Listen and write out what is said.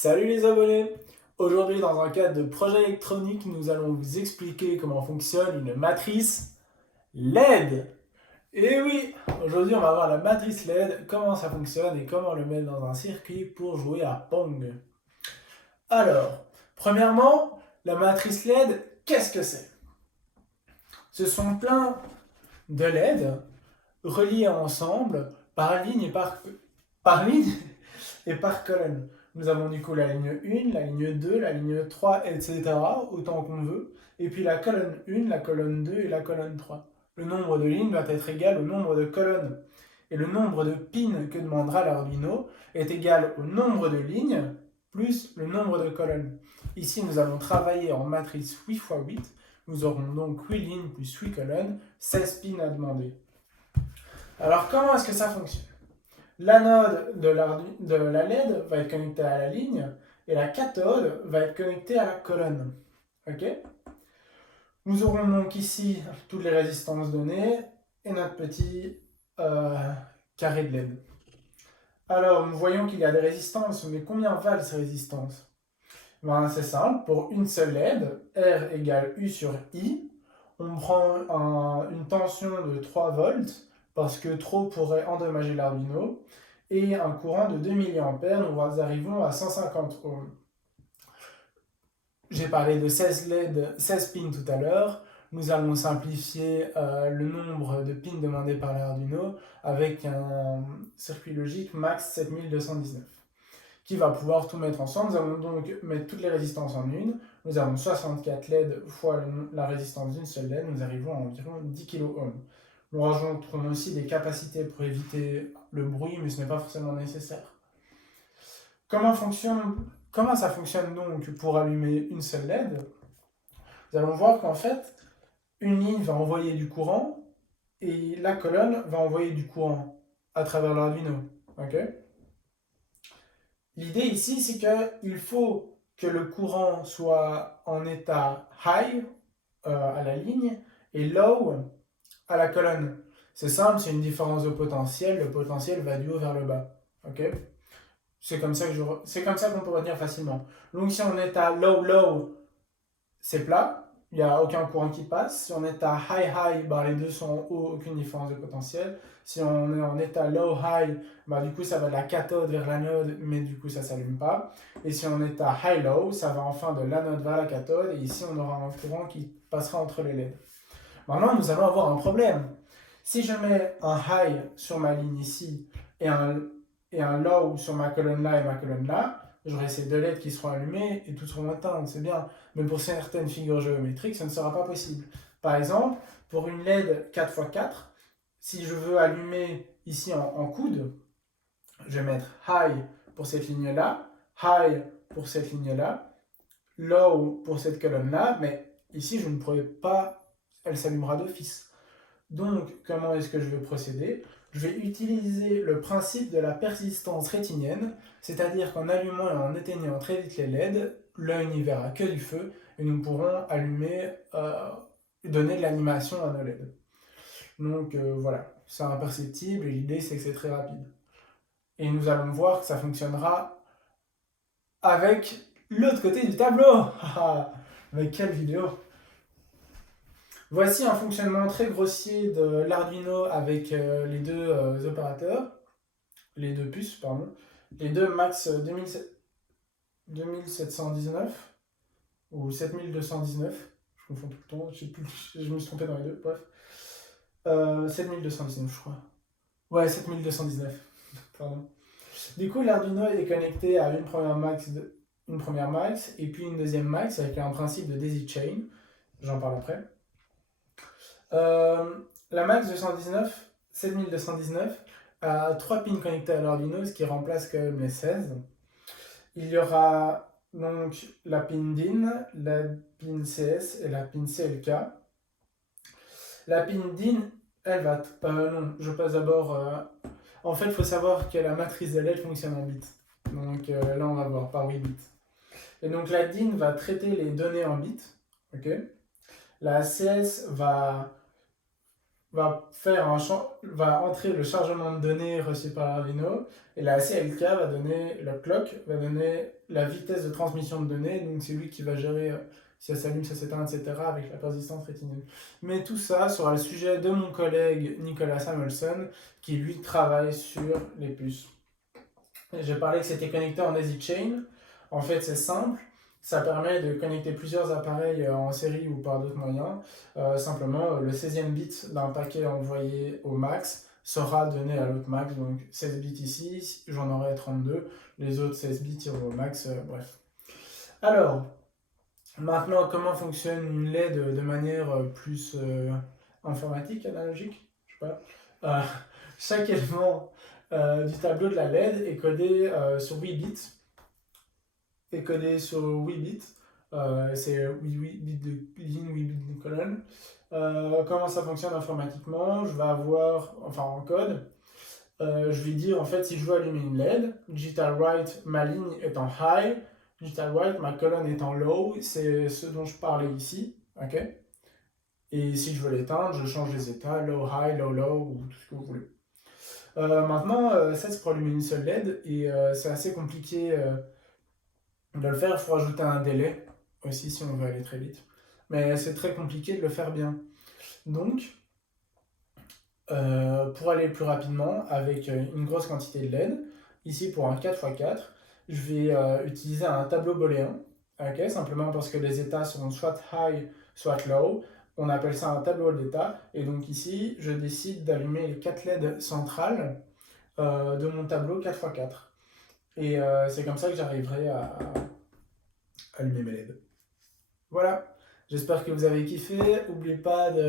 Salut les abonnés! Aujourd'hui, dans un cadre de projet électronique, nous allons vous expliquer comment fonctionne une matrice LED. Et oui, aujourd'hui, on va voir la matrice LED, comment ça fonctionne et comment le mettre dans un circuit pour jouer à Pong. Alors, premièrement, la matrice LED, qu'est-ce que c'est? Ce sont plein de LED reliés ensemble par ligne ligne et par colonne. Nous avons du coup la ligne 1, la ligne 2, la ligne 3, etc. autant qu'on veut. Et puis la colonne 1, la colonne 2 et la colonne 3. Le nombre de lignes doit être égal au nombre de colonnes. Et le nombre de pins que demandera l'Arduino est égal au nombre de lignes plus le nombre de colonnes. Ici, nous allons travailler en matrice 8 x 8. Nous aurons donc 8 lignes plus 8 colonnes, 16 pins à demander. Alors, comment est-ce que ça fonctionne? L'anode de la LED va être connectée à la ligne et la cathode va être connectée à la colonne. Ok? Nous aurons donc ici toutes les résistances données et notre petit carré de LED. Alors, nous voyons qu'il y a des résistances, mais combien valent ces résistances? Ben, c'est simple, pour une seule LED, R égale U sur I, on prend une tension de 3 volts, parce que trop pourrait endommager l'Arduino, et un courant de 2 mA, nous arrivons à 150 ohms. J'ai parlé de 16 LED, 16 pins tout à l'heure. Nous allons simplifier le nombre de pins demandés par l'Arduino avec un circuit logique max 7219 qui va pouvoir tout mettre ensemble. Nous allons donc mettre toutes les résistances en une. Nous avons 64 LED fois la résistance d'une seule LED. Nous arrivons à environ 10 kΩ. Nous rajouterons aussi des capacités pour éviter le bruit, mais ce n'est pas forcément nécessaire. Comment ça fonctionne donc pour allumer une seule LED? Nous allons voir qu'en fait, une ligne va envoyer du courant et la colonne va envoyer du courant à travers l'Arduino. Okay? L'idée ici, c'est qu'il faut que le courant soit en état high à la ligne et low à la colonne. C'est simple, c'est une différence de potentiel. Le potentiel va du haut vers le bas. Okay? C'est comme ça qu'on peut retenir facilement. Donc si on est à low, c'est plat, il n'y a aucun courant qui passe. Si on est à high, bah, les deux sont en haut, aucune différence de potentiel. Si on est en état low-high, bah, du coup ça va de la cathode vers l'anode, mais du coup ça ne s'allume pas. Et si on est à high-low, ça va enfin de l'anode vers la cathode, et ici on aura un courant qui passera entre les LED. Maintenant nous allons avoir un problème. Si je mets un high sur ma ligne ici et un low sur ma colonne là et ma colonne là, j'aurai ces deux LED qui seront allumées et toutes seront éteintes, c'est bien. Mais pour certaines figures géométriques, ça ne sera pas possible. Par exemple, pour une LED 4x4, si je veux allumer ici en coude, je vais mettre high pour cette ligne-là, high pour cette ligne-là, low pour cette colonne-là, mais ici je ne pourrai pas, elle s'allumera d'office. Donc, comment est-ce que je vais procéder? Je vais utiliser le principe de la persistance rétinienne, c'est-à-dire qu'en allumant et en éteignant très vite les LED, l'œil n'y verra que du feu et nous pourrons allumer, donner de l'animation à nos LED. Donc voilà, c'est imperceptible et l'idée c'est que c'est très rapide. Et nous allons voir que ça fonctionnera avec l'autre côté du tableau. Mais quelle vidéo! Voici un fonctionnement très grossier de l'Arduino avec les deux opérateurs, les deux puces, pardon, les deux Max 2719 ou 7219, je confonds tout le temps, je me suis trompé dans les deux, bref. 7219, je crois. Ouais, 7219, pardon. Du coup, l'Arduino est connecté à une première max et puis une deuxième max avec un principe de daisy chain, j'en parle après. La Max 7219 a 3 pins connectés à l'Arduino, ce qui remplace quand même les 16. Il y aura donc la pin DIN, la pin CS et la pin CLK. La pin DIN, elle va... non, je passe d'abord... En fait, il faut savoir que la matrice de LED fonctionne en bits. Donc là, on va voir par 8 bits. Et donc la DIN va traiter les données en bits. Okay. La CS va va entrer le chargement de données reçu par Arduino, et la CLK va donner, le clock va donner la vitesse de transmission de données, donc c'est lui qui va gérer si ça s'allume, ça s'éteint, etc. avec la persistance rétinienne. Mais tout ça sera le sujet de mon collègue Nicolas Samuelson, qui lui travaille sur les puces. J'ai parlé que c'était connecté en daisy chain. En fait, c'est simple. Ça permet de connecter plusieurs appareils en série ou par d'autres moyens. Simplement, le 16e bit d'un paquet envoyé au max sera donné à l'autre max. Donc 16 bits ici, j'en aurai 32. Les autres 16 bits iront au max. Bref. Alors, maintenant, comment fonctionne une LED de manière plus informatique, analogique? Je sais pas. Euh, Chaque élément du tableau de la LED est codé sur 8 bits. Est codé sur 8 bits. C'est 8 bits de ligne, 8 bits de colonne. Comment ça fonctionne informatiquement? Je vais avoir, enfin en code, je vais dire en fait si je veux allumer une LED, digital write, ma ligne est en high, digital write, ma colonne est en low, c'est ce dont je parlais ici, ok? Et si je veux l'éteindre, je change les états, low, high, low, low, ou tout ce que vous voulez. Maintenant, ça c'est pour allumer une seule LED, et c'est assez compliqué de le faire, il faut rajouter un délai aussi si on veut aller très vite. Mais c'est très compliqué de le faire bien. Donc, pour aller plus rapidement, avec une grosse quantité de LED, ici pour un 4x4, je vais utiliser un tableau booléen, okay, simplement parce que les états seront soit high, soit low. On appelle ça un tableau d'état. Et donc ici, je décide d'allumer les 4 LED centrales de mon tableau 4x4. Et c'est comme ça que j'arriverai à allumer mes LED. Voilà, j'espère que vous avez kiffé. N'oubliez pas de